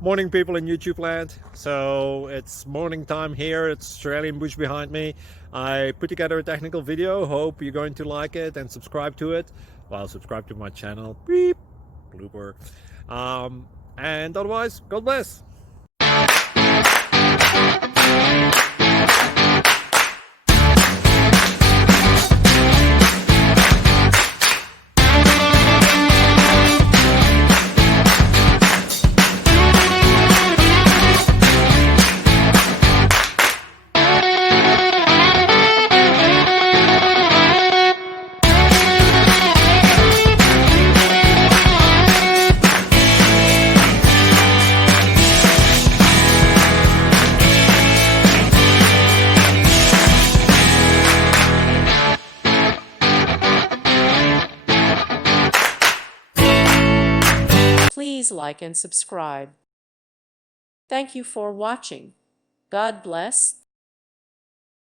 Morning, people in YouTube land. So it's morning time here. It's Australian bush behind me. I put together a technical video. Hope you're going to like it and subscribe to it. Well, subscribe to my channel. Beep. Blooper. And otherwise, God bless. Please like and subscribe. Thank you for watching. God bless.